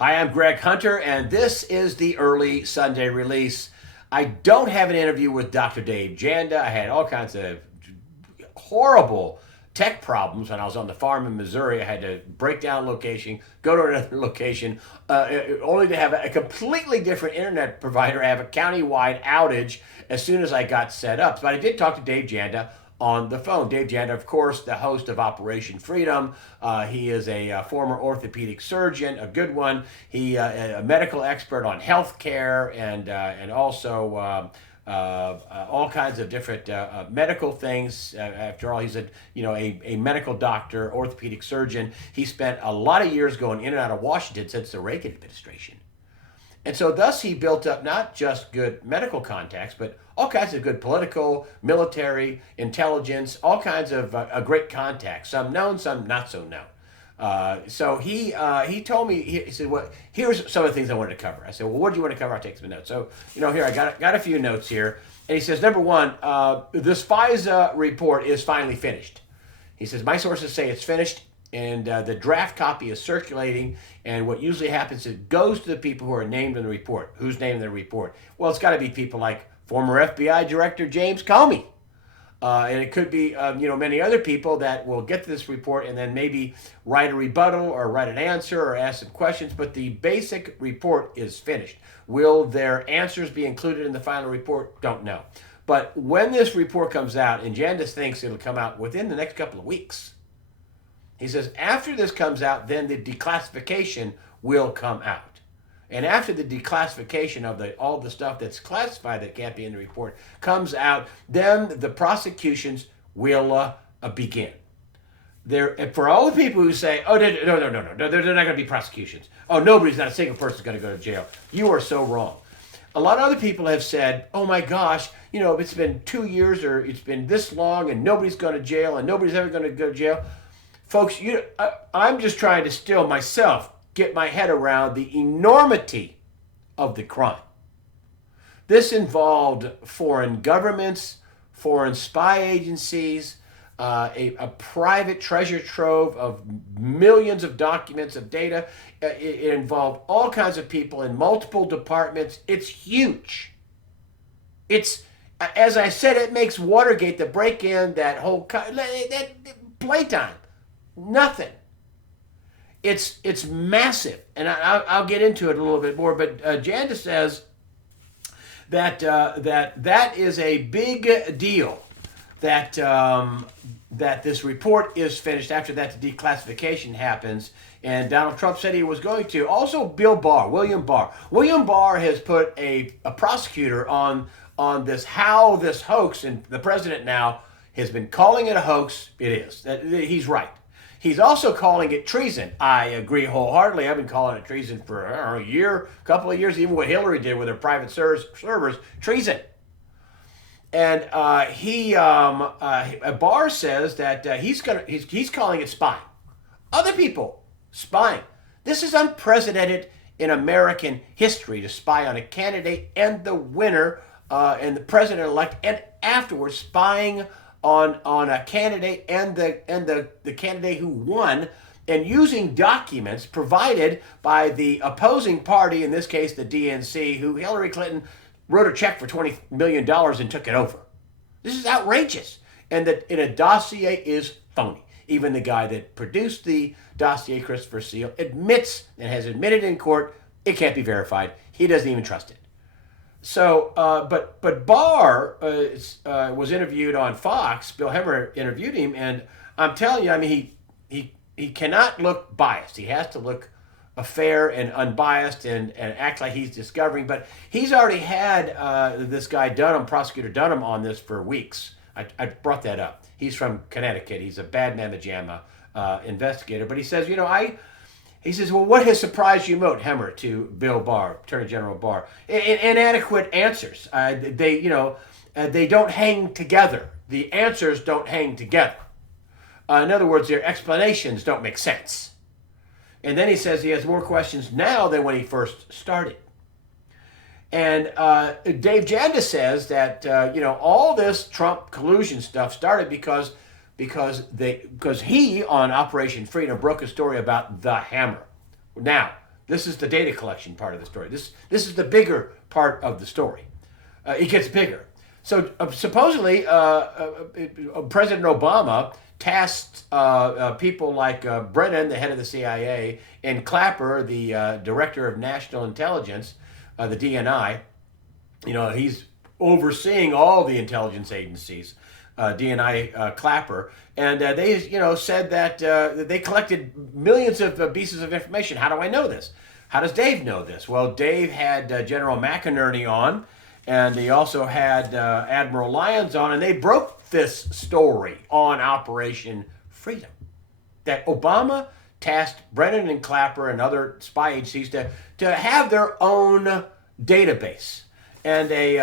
Hi, I'm Greg Hunter, and this is the early Sunday release. I don't have an interview with Dr. Dave Janda. I had all kinds of horrible tech problems when I was on the farm in Missouri. I had to break down location, go to another location, only to have a completely different internet provider have a county-wide outage as soon as I got set up. But I did talk to Dave Janda on the phone. Dave Janda, of course, the host of Operation Freedom. He is a former orthopedic surgeon, a good one. He a medical expert on healthcare and also all kinds of different medical things. After all, he's a medical doctor, orthopedic surgeon. He spent a lot of years going in and out of Washington since the Reagan administration. And so thus he built up not just good medical contacts, but all kinds of good political, military, intelligence, all kinds of great contacts, some known, some not so known. So he told me, he said, well, here's some of the things I wanted to cover. I said, well, what do you want to cover? I'll take some notes. So, here, I got a few notes here. And he says, number one, this FISA report is finally finished. He says, my sources say it's finished, and the draft copy is circulating, and what usually happens is it goes to the people who are named in the report. Who's named in the report? Well, it's got to be people like former FBI Director James Comey. And it could be, many other people that will get to this report and then maybe write a rebuttal or write an answer or ask some questions. But the basic report is finished. Will their answers be included in the final report? Don't know. But when this report comes out, and Jandis thinks it'll come out within the next couple of weeks, he says after this comes out, then the declassification will come out. And after the declassification of all the stuff that's classified that can't be in the report comes out, then the prosecutions will begin. For all the people who say, oh, no, they're not going to be prosecutions. Oh, not a single person is going to go to jail. You are so wrong. A lot of other people have said, oh my gosh, it's been 2 years or it's been this long and nobody's going to jail and nobody's ever going to go to jail. Folks, I'm just trying to still myself get my head around the enormity of the crime. This involved foreign governments, foreign spy agencies, a private treasure trove of millions of documents of data. It involved all kinds of people in multiple departments. It's huge. It's, as I said, it makes Watergate, the break-in, that playtime. Nothing. It's massive, and I'll get into it a little bit more. But Janda says that is a big deal. That this report is finished. After that, the declassification happens, and Donald Trump said he was going to. Also, William Barr. William Barr has put a prosecutor on this hoax, and the president now has been calling it a hoax. It is. He's right. He's also calling it treason. I agree wholeheartedly. I've been calling it treason for a year, a couple of years, even what Hillary did with her private servers, treason. And Barr says that he's calling it spying. Other people spying. This is unprecedented in American history, to spy on a candidate and the winner and the president-elect, and afterwards spying on a candidate and the candidate who won, and using documents provided by the opposing party, in this case the DNC, who Hillary Clinton wrote a check for $20 million and took it over. This is outrageous. And that in a dossier is phony. Even the guy that produced the dossier, Christopher Steele, admits and has admitted in court it can't be verified. He doesn't even trust it. So, but Barr was interviewed on Fox. Bill Hemmer interviewed him, and I'm telling you, he cannot look biased. He has to look fair and unbiased and act like he's discovering. But he's already had this guy Dunham, prosecutor Dunham, on this for weeks. I brought that up. He's from Connecticut. He's a bad mamma jamma investigator. But he says, he says, well, what has surprised you most, Hemmer, to Bill Barr, Attorney General Barr? Inadequate answers. They don't hang together. The answers don't hang together. In other words, their explanations don't make sense. And then he says he has more questions now than when he first started. And Dave Janda says that all this Trump collusion stuff started because he on Operation Freedom broke a story about the hammer. Now, This is the data collection part of the story. This is the bigger part of the story. It gets bigger. So supposedly, President Obama tasked people like Brennan, the head of the CIA, and Clapper, the director of national intelligence, the DNI. He's overseeing all the intelligence agencies. DNI Clapper, and they said that they collected millions of pieces of information. How do I know this? How does Dave know this? Well, Dave had General McInerney on, and he also had Admiral Lyons on, and they broke this story on Operation Freedom, that Obama tasked Brennan and Clapper and other spy agencies to have their own database. And a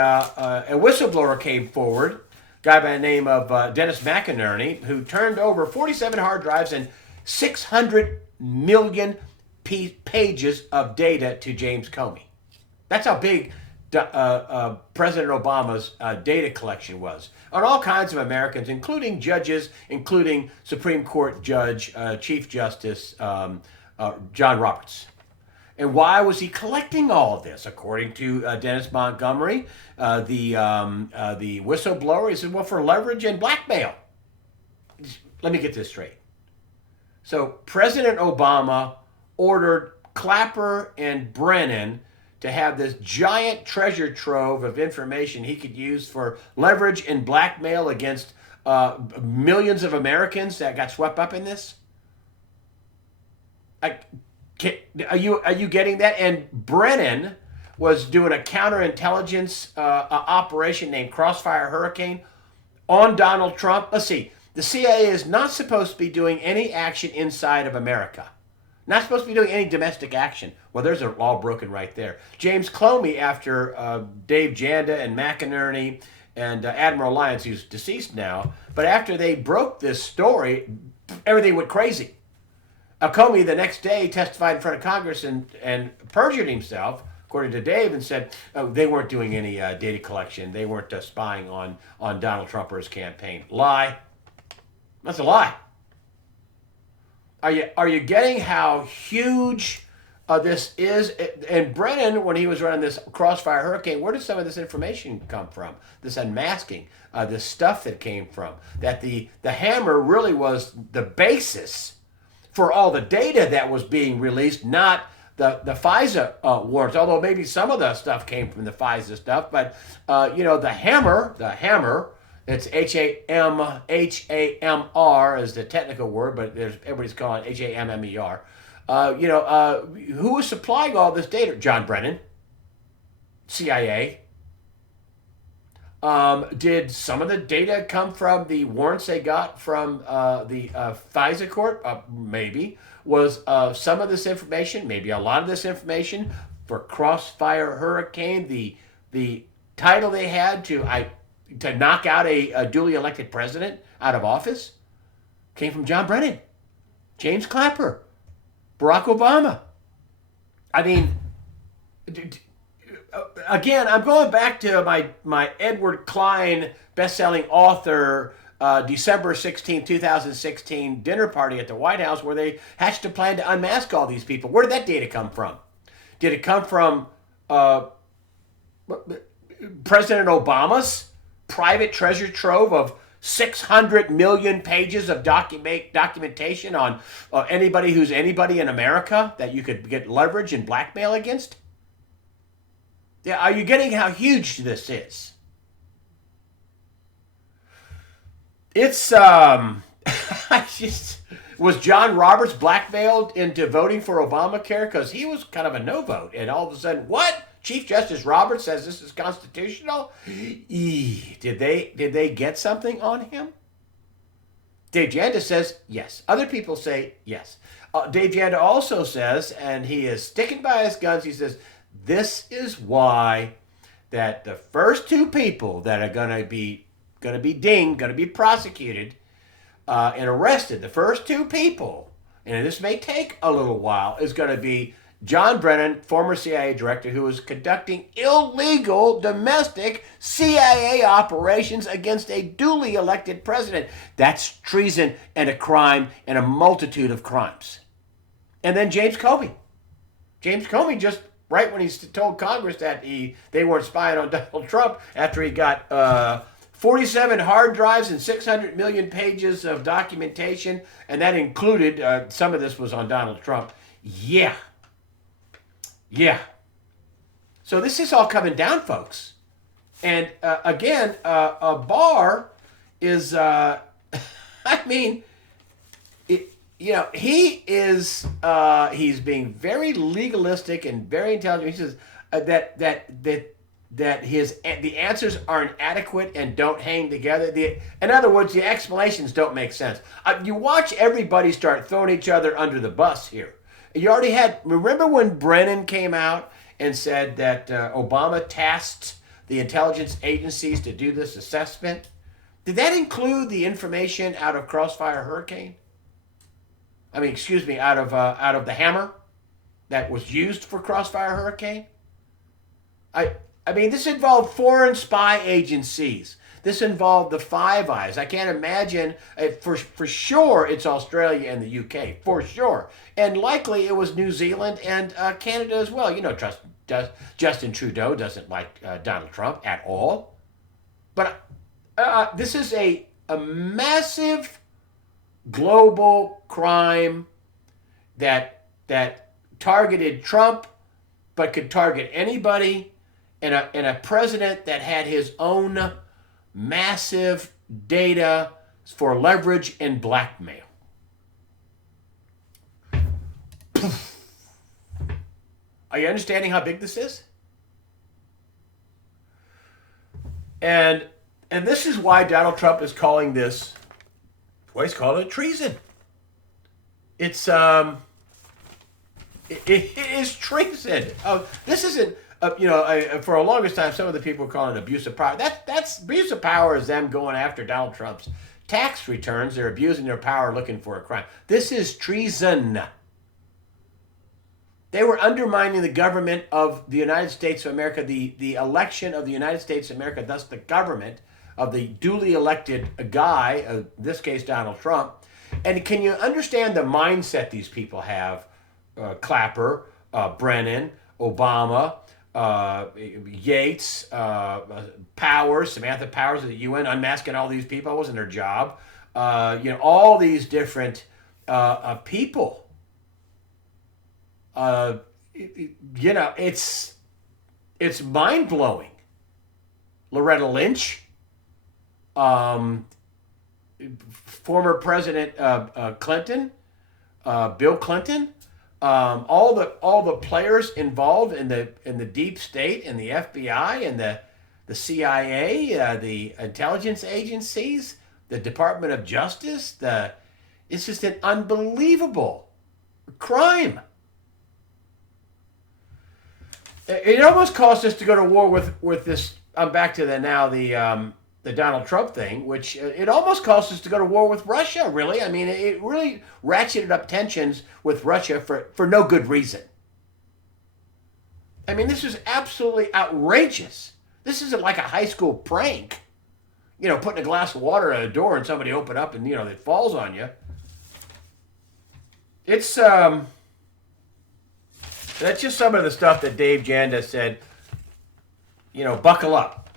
whistleblower came forward, guy by the name of Dennis McInerney, who turned over 47 hard drives and 600 million pages of data to James Comey. That's how big President Obama's data collection was on all kinds of Americans, including judges, including Supreme Court Judge, Chief Justice John Roberts. And why was he collecting all of this? According to Dennis Montgomery, the whistleblower, he said, well, for leverage and blackmail. Let me get this straight. So President Obama ordered Clapper and Brennan to have this giant treasure trove of information he could use for leverage and blackmail against millions of Americans that got swept up in this? Are you getting that? And Brennan was doing a counterintelligence operation named Crossfire Hurricane on Donald Trump. Let's see. The CIA is not supposed to be doing any action inside of America. Not supposed to be doing any domestic action. Well, there's a law broken right there. James Comey, after Dave Janda and McInerney and Admiral Lyons, who's deceased now, but after they broke this story, everything went crazy. Comey the next day testified in front of Congress and perjured himself, according to Dave, and said they weren't doing any data collection. They weren't spying on Donald Trump or his campaign. Lie. That's a lie. Are you getting how huge this is? And Brennan, when he was running this Crossfire Hurricane, where did some of this information come from? This unmasking, this stuff that came from. That the hammer really was the basis for all the data that was being released, not the FISA warrants, although maybe some of the stuff came from the FISA stuff. But, the hammer, it's Hamr is the technical word, but everybody's calling it Hammer. Who was supplying all this data? John Brennan, CIA. Did some of the data come from the warrants they got from the FISA court? Maybe. Was some of this information, maybe a lot of this information for Crossfire Hurricane, the title they had to knock out a duly elected president out of office came from John Brennan, James Clapper, Barack Obama. I mean, again, I'm going back to my Edward Klein best-selling author December 16, 2016 dinner party at the White House where they hatched a plan to unmask all these people. Where did that data come from? Did it come from President Obama's private treasure trove of 600 million pages of documentation on anybody who's anybody in America that you could get leverage and blackmail against? Yeah, are you getting how huge this is? It's was John Roberts blackmailed into voting for Obamacare because he was kind of a no vote, and all of a sudden, what? Chief Justice Roberts says this is constitutional? Did they get something on him? Dave Janda says yes. Other people say yes. Dave Janda also says, and he is sticking by his guns, he says, this is why that the first two people that are going to be dinged, going to be prosecuted and arrested, the first two people, and this may take a little while, is going to be John Brennan, former CIA director, who was conducting illegal domestic CIA operations against a duly elected president. That's treason and a crime and a multitude of crimes. And then James Comey. James Comey just right when he told Congress that they weren't spying on Donald Trump after he got 47 hard drives and 600 million pages of documentation, and that included some of this was on Donald Trump. Yeah. So this is all coming down, folks. And again, Barr is, I mean, he is, he's being very legalistic and very intelligent. He says that the answers aren't adequate and don't hang together. In other words, the explanations don't make sense. You watch everybody start throwing each other under the bus here. You already had, remember when Brennan came out and said that Obama tasked the intelligence agencies to do this assessment? Did that include the information out of Crossfire Hurricane? I mean, excuse me, out of the hammer that was used for Crossfire Hurricane? I mean, this involved foreign spy agencies. This involved the Five Eyes. I can't imagine, for sure it's Australia and the UK, for sure. And likely it was New Zealand and Canada as well. You know, Justin Trudeau doesn't like Donald Trump at all. But this is a massive global crime that targeted Trump, but could target anybody, and a president that had his own massive data for leverage and blackmail. Are you understanding how big this is? And this is why Donald Trump is calling this, well, he's calling it treason. It's it is treason. This isn't for a longest time some of the people were calling it abuse of power. That's abuse of power is them going after Donald Trump's tax returns. They're abusing their power looking for a crime. This is treason. They were undermining the government of the United States of America, the election of the United States of America, thus the government of the duly elected guy, in this case Donald Trump. And can you understand the mindset these people have? Clapper, Brennan, Obama, Yates, Powers, Samantha Powers of the UN, unmasking all these people. It wasn't their job. All these different people. It's mind-blowing. Loretta Lynch, former President Clinton, Bill Clinton, all the players involved in the deep state and the FBI and the CIA, the intelligence agencies, the Department of Justice. It's just an unbelievable crime. It almost caused us to go to war with this. I'm back to the Donald Trump thing, which it almost caused us to go to war with Russia, really. I mean, it really ratcheted up tensions with Russia for no good reason. I mean, this is absolutely outrageous. This isn't like a high school prank. Putting a glass of water at a door and somebody open up and, it falls on you. It's, that's just some of the stuff that Dave Janda said, buckle up.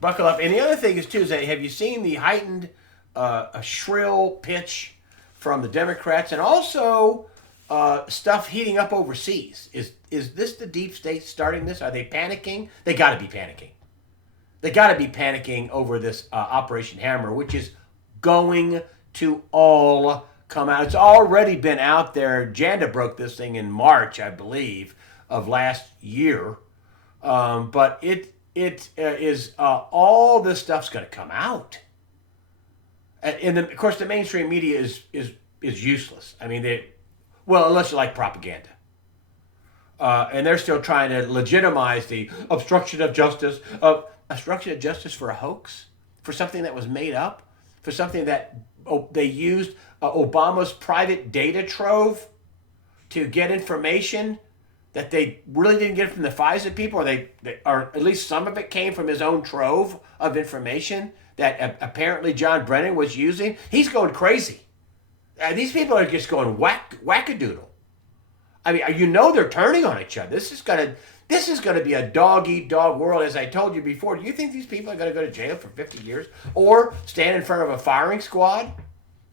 Buckle up. And the other thing is, too, is that have you seen the heightened, shrill pitch from the Democrats? And also stuff heating up overseas. Is this the deep state starting this? Are they panicking? They got to be panicking. They got to be panicking over this Operation Hammer, which is going to all come out. It's already been out there. Janda broke this thing in March, I believe, of last year. But it is all this stuff's going to come out. And of course, the mainstream media is useless. I mean, unless you like propaganda. And they're still trying to legitimize the obstruction of justice. Obstruction of justice for a hoax? For something that was made up? For something that they used Obama's private data trove to get information that they really didn't get from the FISA people, or at least some of it came from his own trove of information that apparently John Brennan was using. He's going crazy. These people are just going wackadoodle. I mean, you know they're turning on each other. This is gonna be a dog eat dog world, as I told you before. Do you think these people are gonna go to jail for 50 years, or stand in front of a firing squad,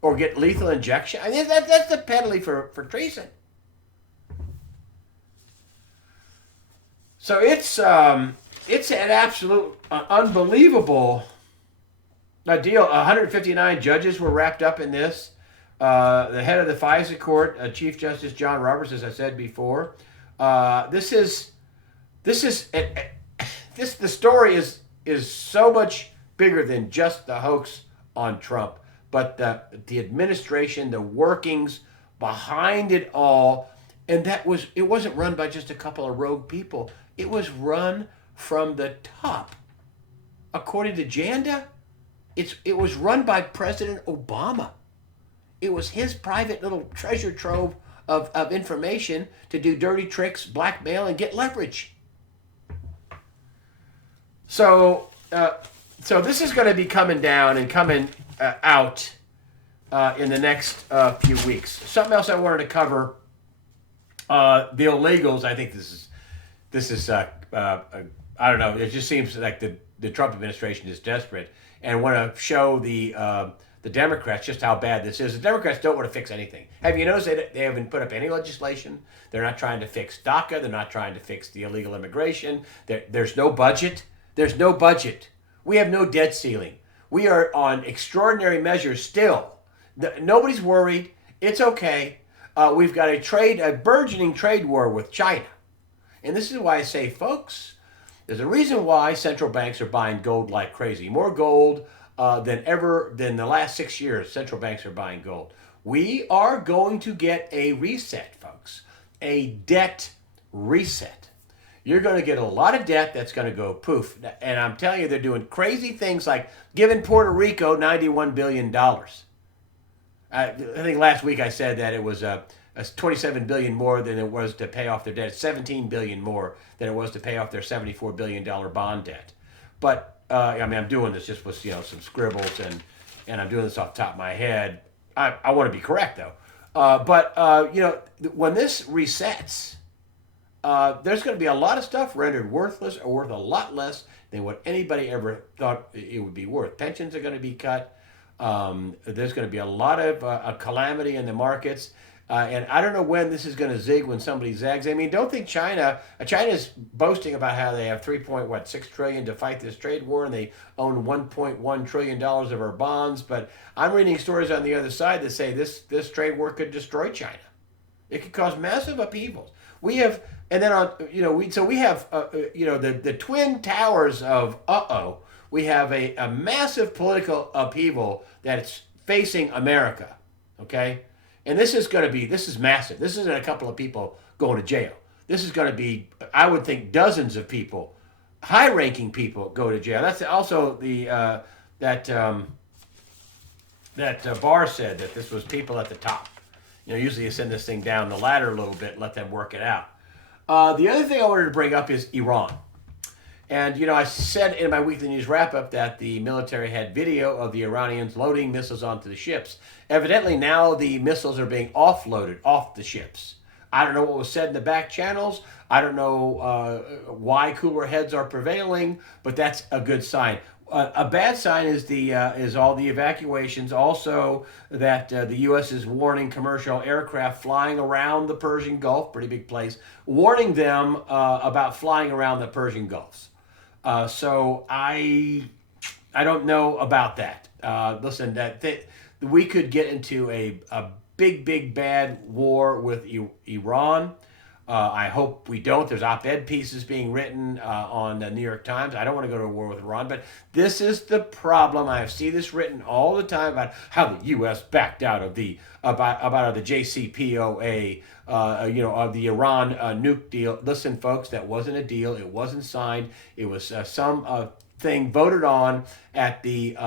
or get lethal injection? I mean, that's the penalty for treason. So it's an absolute unbelievable deal. 159 judges were wrapped up in this. The head of the FISA court, Chief Justice John Roberts, as I said before. This is the story is so much bigger than just the hoax on Trump, but the administration, the workings behind it all, and it wasn't run by just a couple of rogue people. It was run from the top. According to Janda, it was run by President Obama. It was his private little treasure trove of information to do dirty tricks, blackmail, and get leverage. So this is going to be coming down and coming out in the next few weeks. Something else I wanted to cover: the illegals. I think this is I don't know. It just seems like the Trump administration is desperate and want to show the Democrats just how bad this is. The Democrats don't want to fix anything. Have you noticed they haven't put up any legislation? They're not trying to fix DACA. They're not trying to fix the illegal immigration. There's no budget. There's no budget. We have no debt ceiling. We are on extraordinary measures still. Nobody's worried. It's okay. We've got a burgeoning trade war with China. And this is why I say, folks, there's a reason why central banks are buying gold like crazy. More gold than the last 6 years, central banks are buying gold. We are going to get a reset, folks. A debt reset. You're going to get a lot of debt that's going to go poof. And I'm telling you, they're doing crazy things like giving Puerto Rico $91 billion. I think last week I said that it was $27 billion more than it was to pay off their debt. It's $17 billion more than it was to pay off their $74 billion bond debt. But I mean, I'm doing this just with some scribbles, and I'm doing this off the top of my head. I want to be correct though. But when this resets, there's going to be a lot of stuff rendered worthless or worth a lot less than what anybody ever thought it would be worth. Pensions are going to be cut. There's going to be a lot of a calamity in the markets. And I don't know when this is going to zig when somebody zags. I mean, don't think China's boasting about how they have $3.6 trillion to fight this trade war, and they own $1.1 trillion of our bonds. But I'm reading stories on the other side that say this trade war could destroy China. It could cause massive upheavals. We have, and then we have the twin towers of we have a massive political upheaval that's facing America. Okay. And this is massive. This isn't a couple of people going to jail. This is going to be, I would think, dozens of people, high-ranking people go to jail. That's also that Barr said that this was people at the top. Usually you send this thing down the ladder a little bit and let them work it out. The other thing I wanted to bring up is Iran. And, I said in my weekly news wrap-up that the military had video of the Iranians loading missiles onto the ships. Evidently, now the missiles are being offloaded off the ships. I don't know what was said in the back channels. I don't know why cooler heads are prevailing, but that's a good sign. A bad sign is all the evacuations. Also, that the U.S. is warning commercial aircraft flying around the Persian Gulf, pretty big place, warning them about flying around the Persian Gulfs. So I don't know about that. Listen, we could get into a big bad war with Iran. I hope we don't. There's op-ed pieces being written on the New York Times. I don't want to go to war with Iran, but this is the problem. I see this written all the time about how the U.S. backed out of the JCPOA, of the Iran nuke deal. Listen, folks, that wasn't a deal. It wasn't signed. It was some thing voted on at the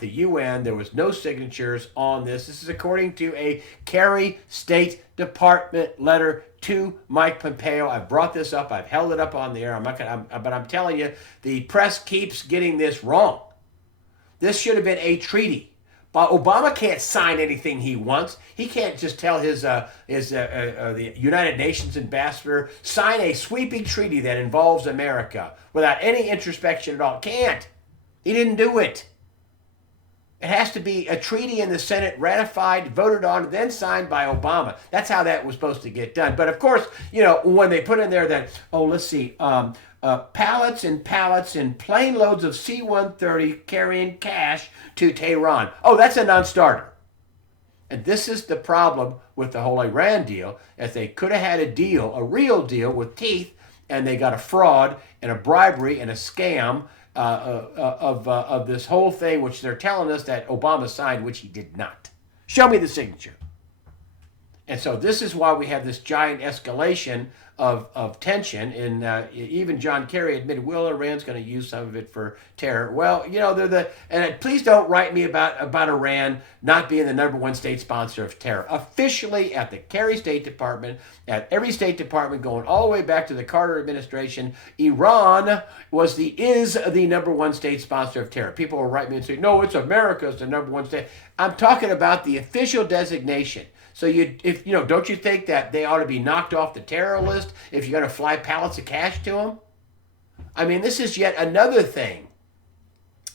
UN. There was no signatures on this. This is according to a Kerry State Department letter to Mike Pompeo. I've brought this up. I've held it up on the air. But I'm telling you, the press keeps getting this wrong. This should have been a treaty. But Obama can't sign anything he wants. He can't just tell the United Nations ambassador, sign a sweeping treaty that involves America without any introspection at all. Can't. He didn't do it. It has to be a treaty in the Senate ratified, voted on, then signed by Obama. That's how that was supposed to get done. But of course, when they put in there that, let's see, pallets and pallets and plane loads of C-130 carrying cash to Tehran. Oh, that's a non-starter. And this is the problem with the whole Iran deal, as they could have had a deal, a real deal with teeth, and they got a fraud and a bribery and a scam of this whole thing, which they're telling us that Obama signed, which he did not. Show me the signature. And so this is why we have this giant escalation of tension. And even John Kerry admitted, well, Iran's going to use some of it for terror. Well, and please don't write me about Iran not being the #1 state sponsor of terror. Officially at the Kerry State Department, at every State Department, going all the way back to the Carter administration, Iran is the #1 state sponsor of terror. People will write me and say, no, it's America's the #1 state. I'm talking about the official designation. So don't you think that they ought to be knocked off the terror list if you're going to fly pallets of cash to them? I mean, this is yet another thing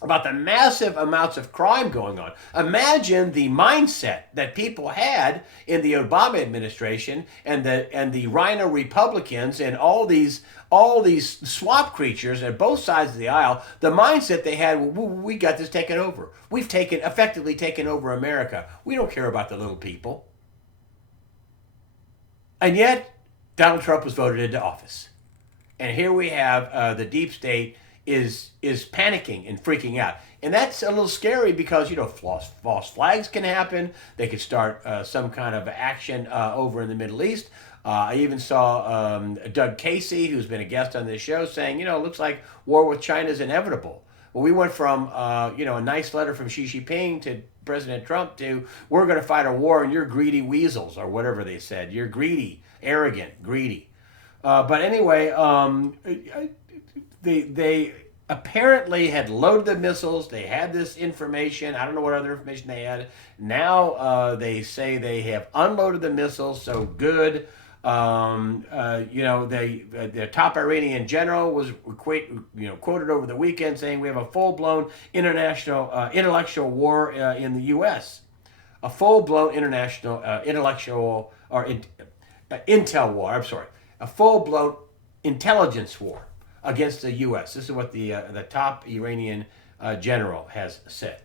about the massive amounts of crime going on. Imagine the mindset that people had in the Obama administration and the Rhino Republicans and all these swamp creatures at both sides of the aisle. The mindset they had, we got this taken over. We've effectively taken over America. We don't care about the little people. And yet, Donald Trump was voted into office. And here we have the deep state is panicking and freaking out. And that's a little scary because, false flags can happen. They could start some kind of action over in the Middle East. I even saw Doug Casey, who's been a guest on this show, saying, it looks like war with China is inevitable. Well, we went from, a nice letter from Xi Jinping to President Trump to, we're going to fight a war and you're greedy weasels, or whatever they said. You're greedy, arrogant, greedy. But anyway, they apparently had loaded the missiles. They had this information. I don't know what other information they had. Now they say they have unloaded the missiles, so good. The top Iranian general was quoted over the weekend saying we have a full-blown international intellectual war in the U.S. A full-blown international intellectual or intel war. I'm sorry, a full-blown intelligence war against the U.S. This is what the top Iranian general has said.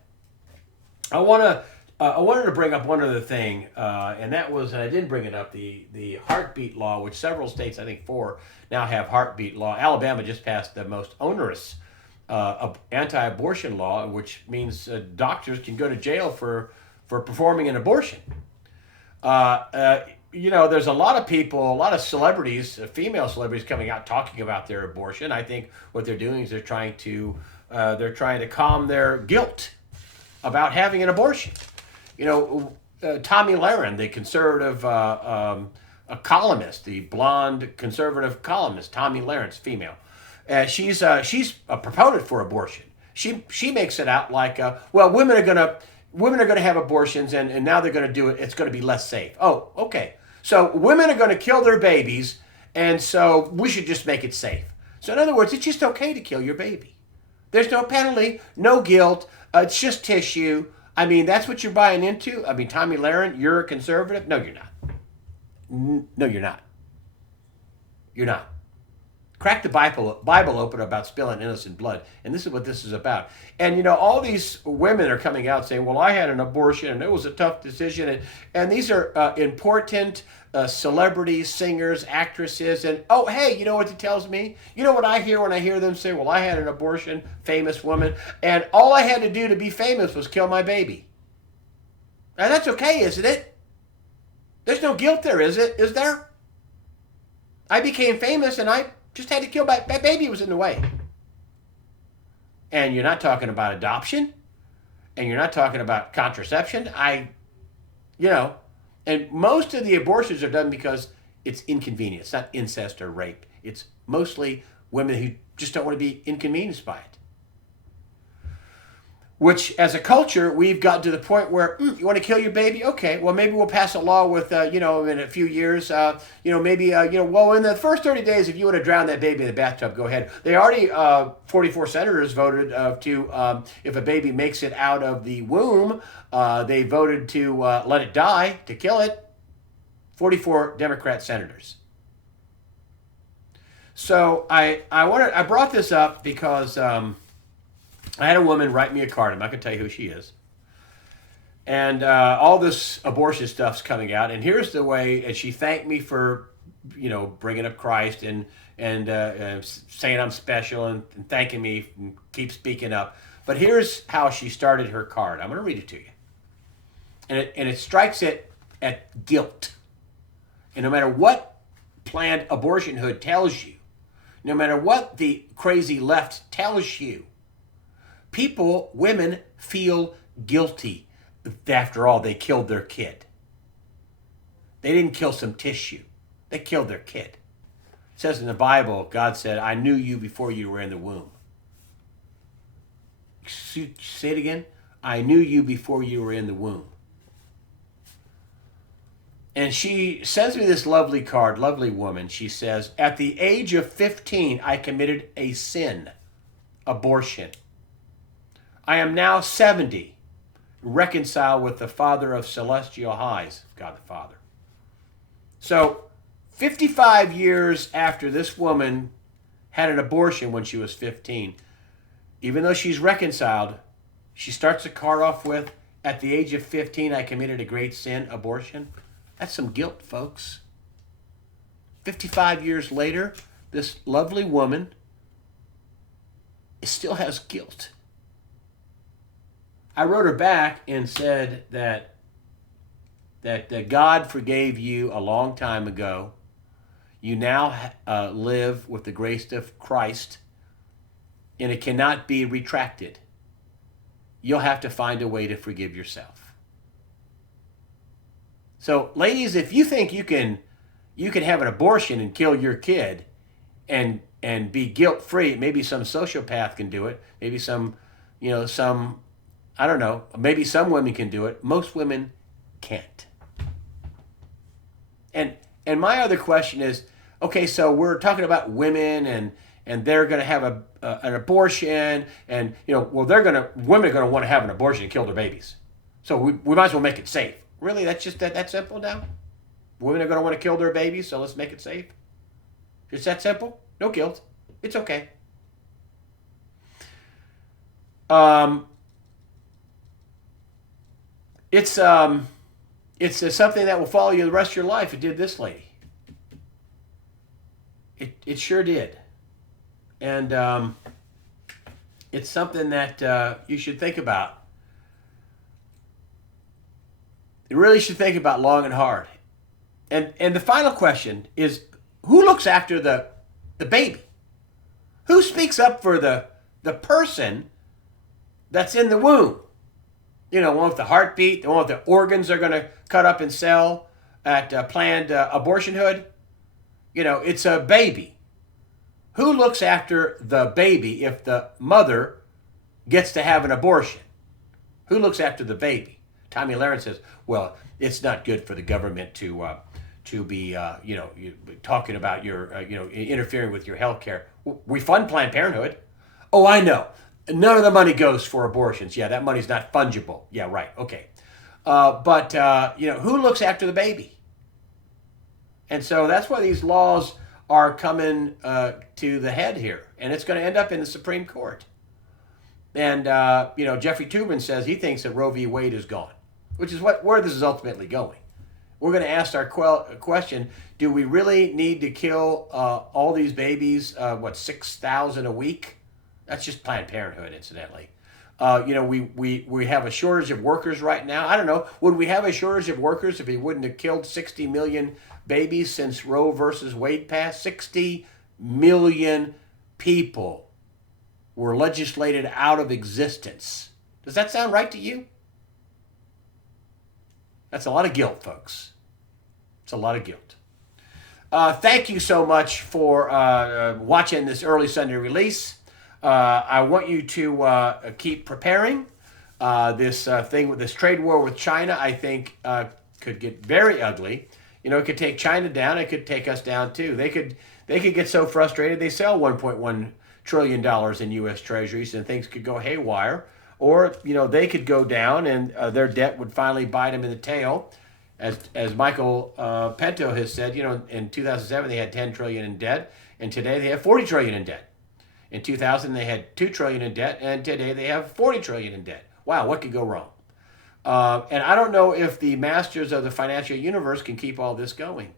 I wanted to bring up one other thing, and that was, and I didn't bring it up, the heartbeat law, which several states, I think 4, now have heartbeat law. Alabama just passed the most onerous anti-abortion law, which means doctors can go to jail for performing an abortion. There's a lot of people, a lot of celebrities, female celebrities coming out talking about their abortion. I think what they're doing is they're trying to calm their guilt about having an abortion. Tommy Lahren, the conservative a columnist, the blonde conservative columnist, Tommy Lahren's female. She's a proponent for abortion. She makes it out like, women are gonna have abortions and now they're gonna do it. It's gonna be less safe. Oh, okay. So women are gonna kill their babies, and so we should just make it safe. So in other words, it's just okay to kill your baby. There's no penalty, no guilt. It's just tissue. I mean, that's what you're buying into? I mean, Tommy Lahren, you're a conservative? No, you're not. No, you're not. You're not. Crack the Bible open about spilling innocent blood, and this is what this is about. And, all these women are coming out saying, well, I had an abortion, and it was a tough decision. And these are important celebrities, singers, actresses. And, oh, hey, you know what it tells me? You know what I hear when I hear them say, well, I had an abortion, famous woman, and all I had to do to be famous was kill my baby. Now, that's okay, isn't it? There's no guilt there, is it? Is there? I became famous, and I just had to kill my baby was in the way. And you're not talking about adoption, and you're not talking about contraception. And most of the abortions are done because it's inconvenient. It's not incest or rape. It's mostly women who just don't want to be inconvenienced by it. which as a culture, we've gotten to the point where, you want to kill your baby? Okay, well, maybe we'll pass a law with, in a few years, well, in the first 30 days, if you want to drown that baby in the bathtub, go ahead. They already, 44 senators voted if a baby makes it out of the womb, they voted to let it die, to kill it. 44 Democrat senators. So I brought this up because I had a woman write me a card. I'm not going to tell you who she is. And all this abortion stuff's coming out. And here's the way, and she thanked me for, bringing up Christ and saying I'm special and thanking me and keep speaking up. But here's how she started her card. I'm going to read it to you. And it strikes it at guilt. And no matter what Planned Abortionhood tells you, no matter what the crazy left tells you, women feel guilty. After all, they killed their kid. They didn't kill some tissue. They killed their kid. It says in the Bible, God said, I knew you before you were in the womb. Say it again. I knew you before you were in the womb. And she sends me this lovely card, lovely woman. She says, at the age of 15, I committed a sin, abortion. I am now 70, reconciled with the Father of celestial highs, God the Father. So 55 years after this woman had an abortion when she was 15, even though she's reconciled, she starts the card off with, at the age of 15, I committed a great sin, abortion. That's some guilt, folks. 55 years later, this lovely woman still has guilt. I wrote her back and said that God forgave you a long time ago. You now live with the grace of Christ, and it cannot be retracted. You'll have to find a way to forgive yourself. So, ladies, if you think you can have an abortion and kill your kid and be guilt-free, maybe some sociopath can do it. Maybe I don't know, maybe some women can do it. Most women can't. And my other question is, okay, so we're talking about women and they're going to have an abortion and, women are going to want to have an abortion and kill their babies. So we might as well make it safe. Really? That's just that simple now? Women are going to want to kill their babies, so let's make it safe? It's that simple? No guilt. It's okay. It's something that will follow you the rest of your life. It did this lady. It sure did. And it's something that you should think about. You really should think about long and hard. And the final question is, who looks after the baby? Who speaks up for the person that's in the womb? The one with the heartbeat, the one with the organs they're going to cut up and sell at Planned Abortionhood. It's a baby. Who looks after the baby if the mother gets to have an abortion? Who looks after the baby? Tommy Lahren says, well, it's not good for the government to be, talking about your, interfering with your health care. We fund Planned Parenthood. Oh, I know. None of the money goes for abortions. Yeah, that money's not fungible. Yeah, right. Okay. But who looks after the baby? And so that's why these laws are coming to the head here. And it's going to end up in the Supreme Court. And, Jeffrey Toobin says he thinks that Roe v. Wade is gone, which is where this is ultimately going. We're going to ask our question, do we really need to kill all these babies, 6,000 a week? That's just Planned Parenthood, incidentally. We have a shortage of workers right now. I don't know. Would we have a shortage of workers if we wouldn't have killed 60 million babies since Roe versus Wade passed? 60 million people were legislated out of existence. Does that sound right to you? That's a lot of guilt, folks. It's a lot of guilt. Thank you so much for watching this early Sunday release. I want you to keep preparing. This thing with this trade war with China, I think, could get very ugly. It could take China down. It could take us down too. They could get so frustrated they sell $1.1 trillion in U.S. Treasuries, and things could go haywire. Or they could go down, and their debt would finally bite them in the tail. As Michael Pinto has said, in 2007 they had 10 trillion in debt, and today they have 40 trillion in debt. In 2000 they had 2 trillion in debt, and today they have 40 trillion in debt. Wow, what could go wrong? And I don't know if the masters of the financial universe can keep all this going.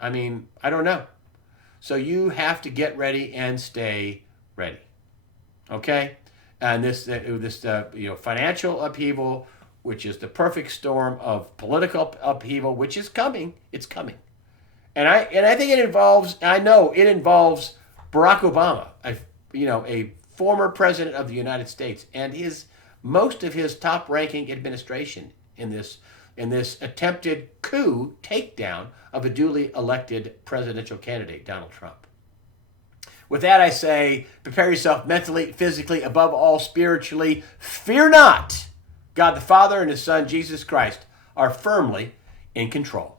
I mean, I don't know. So you have to get ready and stay ready. Okay? And this financial upheaval, which is the perfect storm of political upheaval, which is coming. It's coming. And I think it involves, I know it involves Barack Obama, a former president of the United States, and most of his top-ranking administration in this attempted coup takedown of a duly elected presidential candidate, Donald Trump. With that, I say, prepare yourself mentally, physically, above all, spiritually. Fear not. God the Father and His Son, Jesus Christ, are firmly in control.